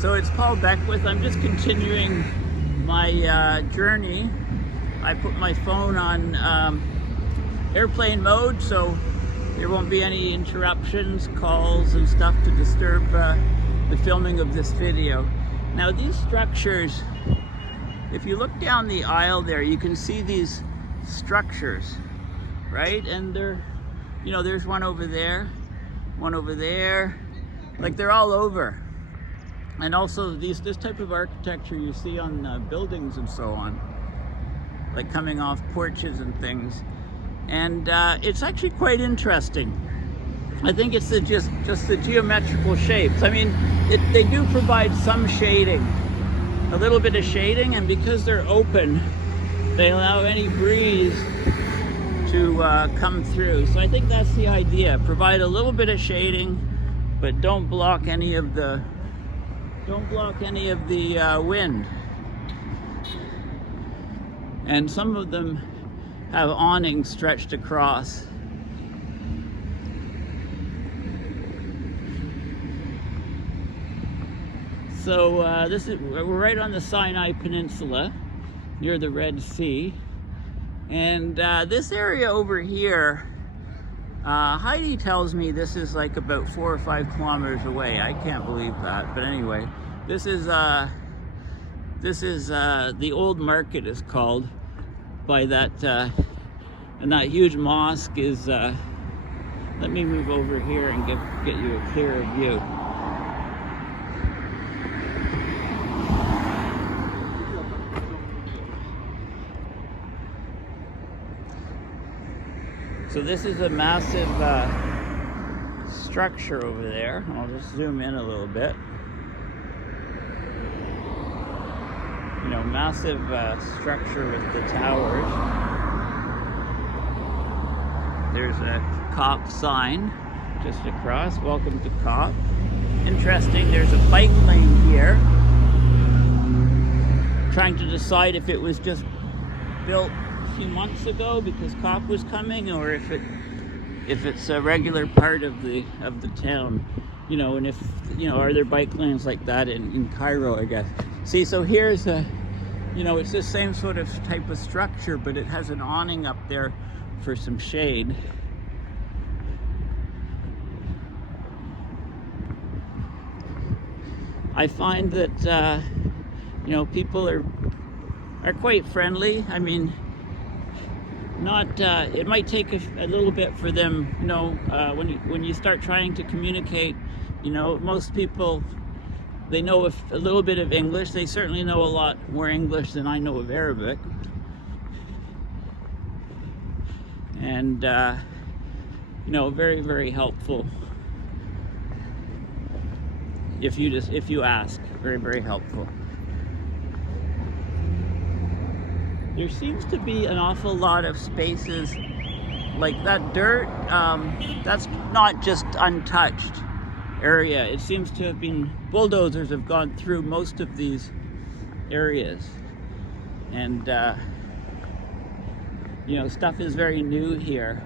So it's Paul Beckwith. I'm just continuing my journey. I put my phone on airplane mode, so there won't be any interruptions, calls and stuff to disturb the filming of this video. Now these structures, if you look down the aisle there, you can see these structures, right? And they're, you know, there's one over there, like they're all over. And also this type of architecture you see on buildings and so on, like coming off porches and things. And it's actually quite interesting. I think it's just the geometrical shapes. I mean, they do provide some shading, a little bit of shading, and because they're open, they allow any breeze to come through. So I think that's the idea. Provide a little bit of shading, but don't block any of the wind. And some of them have awnings stretched across. So we're right on the Sinai Peninsula, near the Red Sea. And this area over here, Heidi tells me this is like about 4 or 5 kilometers away. I can't believe that, but anyway, this is the old market is called by that, and that huge mosque is. Let me move over here and get you a clearer view. So this is a massive structure over there. I'll just zoom in a little bit. You know, massive structure with the towers. There's a COP sign just across. Welcome to COP. Interesting, there's a bike lane here. Trying to decide if it was just built few months ago because COP was coming, or if it's a regular part of the town, you know, and if, you know, are there bike lanes like that in Cairo, I guess. See, so here's a, you know, it's the same sort of type of structure, but it has an awning up there for some shade. I find that you know, people are quite friendly. I mean, not it might take a little bit for them, you know, when you start trying to communicate. You know, most people, they know a little bit of English. They certainly know a lot more English than I know of Arabic, and you know, very, very helpful if you ask. Very, very helpful. There seems to be an awful lot of spaces like that dirt, that's not just untouched area. It seems to have been, bulldozers have gone through most of these areas. And, you know, stuff is very new here.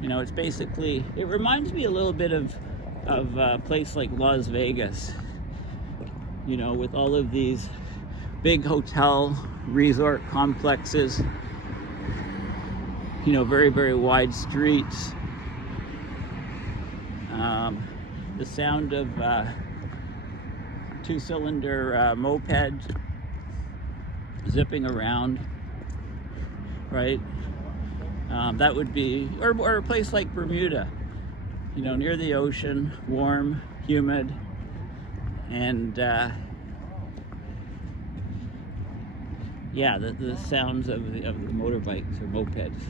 You know, it's basically, it reminds me a little bit of a place like Las Vegas, you know, with all of these big hotel resort complexes, you know, very, very wide streets. The sound of two-cylinder moped zipping around, right? That would be, or a place like Bermuda, you know, near the ocean, warm, humid, and yeah, the sounds of the motorbikes or mopeds.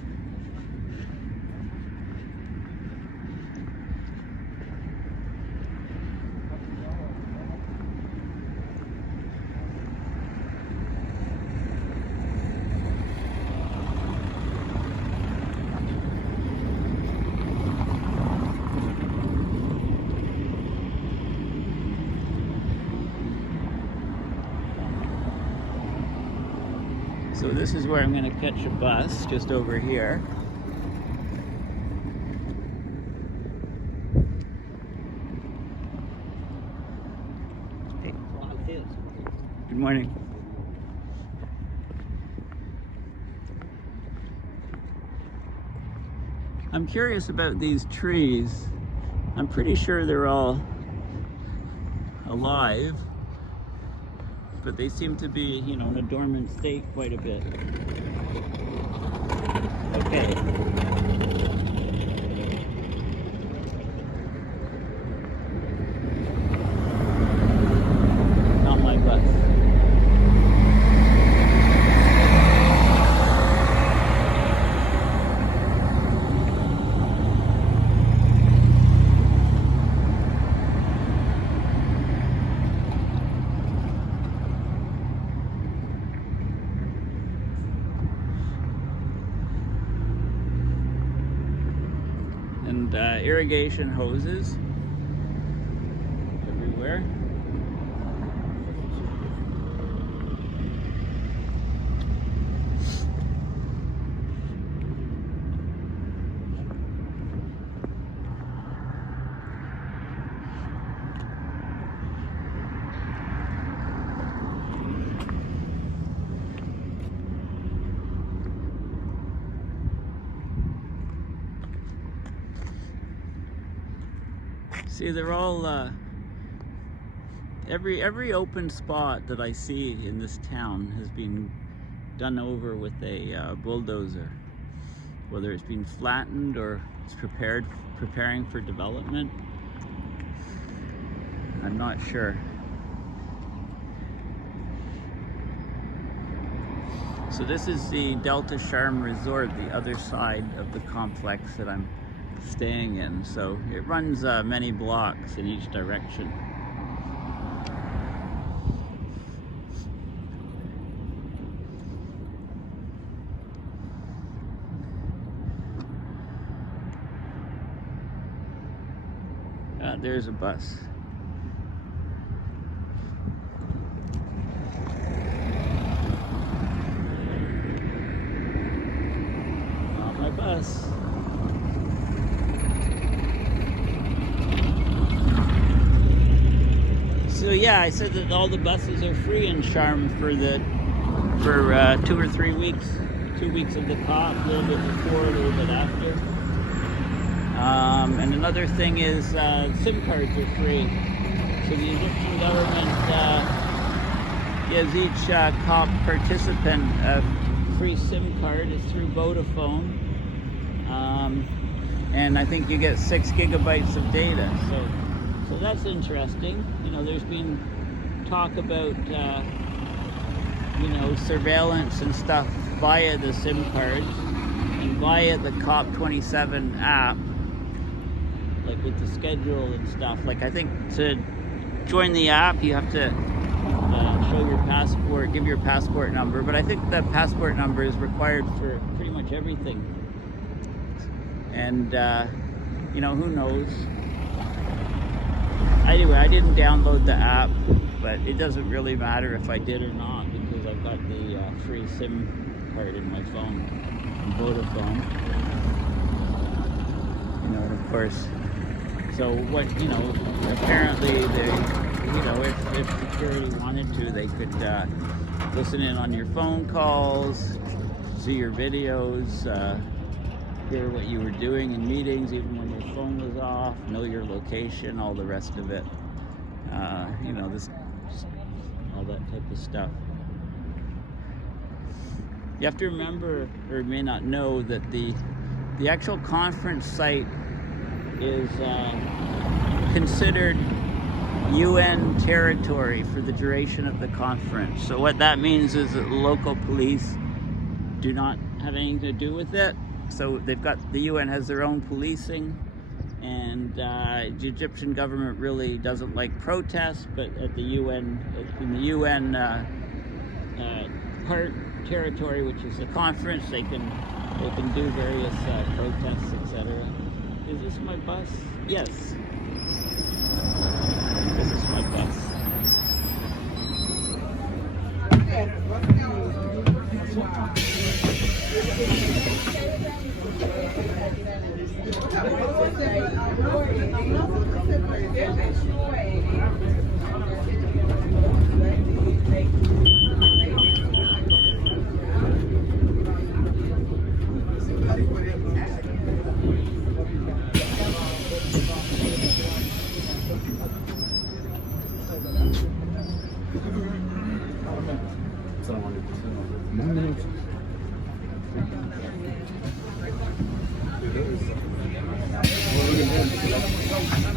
So this is where I'm going to catch a bus, just over here. Good morning. I'm curious about these trees. I'm pretty sure they're all alive, but they seem to be, you know, in a dormant state quite a bit. Okay. Not my bus. And irrigation hoses everywhere. See, they're all, every open spot that I see in this town has been done over with a bulldozer. Whether it's been flattened or it's preparing for development, I'm not sure. So this is the Delta Sharm Resort, the other side of the complex that I'm staying in. So it runs many blocks in each direction. There's a bus. Not my bus. So yeah, I said that all the buses are free in Sharm for 2 or 3 weeks, 2 weeks of the COP, a little bit before, a little bit after. And another thing is SIM cards are free. So the Egyptian government gives each COP participant a free SIM card. It's through Vodafone, and I think you get 6 gigabytes of data. So that's interesting. You know, there's been talk about, you know, surveillance and stuff via the SIM cards and via the COP27 app, like with the schedule and stuff. Like, I think to join the app, you have to show your passport, give your passport number, but I think the passport number is required for pretty much everything. And, you know, who knows? Anyway, I didn't download the app, but it doesn't really matter if I did or not, because I've got the free SIM card in my phone, Vodafone. You know, and of course, so what, you know, apparently they, you know, if security wanted to, they could listen in on your phone calls, see your videos, hear what you were doing in meetings, even when your phone was off, know your location, all the rest of it. You know, this, all that type of stuff. You have to remember, or may not know, that the actual conference site is considered UN territory for the duration of the conference. So what that means is that local police do not have anything to do with it. So they've got, the UN has their own policing, and the Egyptian government really doesn't like protests, but at the UN, in the UN part territory, which is the conference, they can do various protests, etc. Is this my bus? Yes. This is my bus. انا